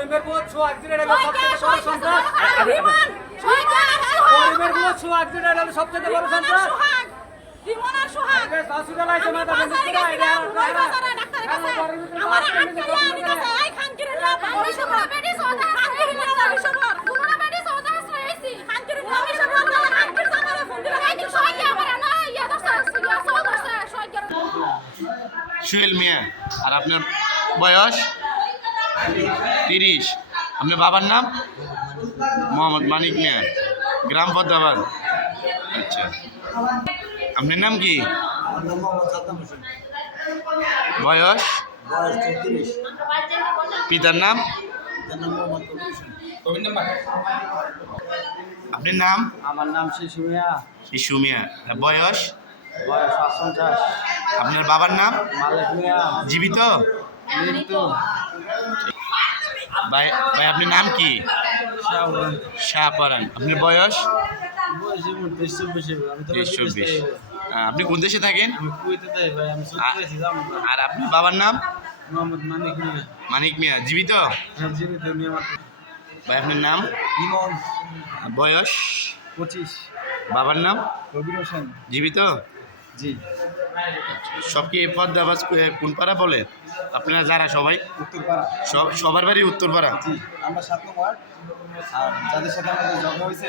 করিমের বুথ সোহাগ জিরা সবচেয়ে বড় সন্ত্রাস। করিমের বুথ সোহাগ জিরা সবচেয়ে বড় সন্ত্রাস। হসপিটাল আছে মাথা সুহেল মিয়া। আর আপনার বয়স 30। আপনার বাবার নাম মোহাম্মদ মানিক মিয়া, গ্রাম পদ্মাবাদ। আচ্ছা, আপনার নাম কি? বয়স? পিতার নাম? আপনার নাম? আমার নাম শিশু মিয়া। শিশু মিয়া। বয়স? বয়স 58। আপনার বাবার নাম? মালিক মিয়া। জীবিত? মৃত্যু। ভাই ভাই আপনার নাম কি? শাহপরান। আপনার বয়স? 23-24। আপনি কোন দেশে থাকেন? আর আপনার বাবার নাম? মোহাম্মদ মানিক মিয়া। মানিক মিয়া। জীবিত? জীবিত মিয়া। ভাই আপনার নাম? ইমন। বয়স? 25। বাবার নাম? রবির হোসেন। জীবিত? জি। সব কি পদ্মাবাজ কোন পাড়া বলে আপনারা যারা সবাই? উত্তরপাড়া। সবার বাড়ি উত্তরপাড়া? জি, আমরা 7 নম্বর ওয়ার্ড। আর যাদের সাথে আমাদের ঝগড়া হয়েছে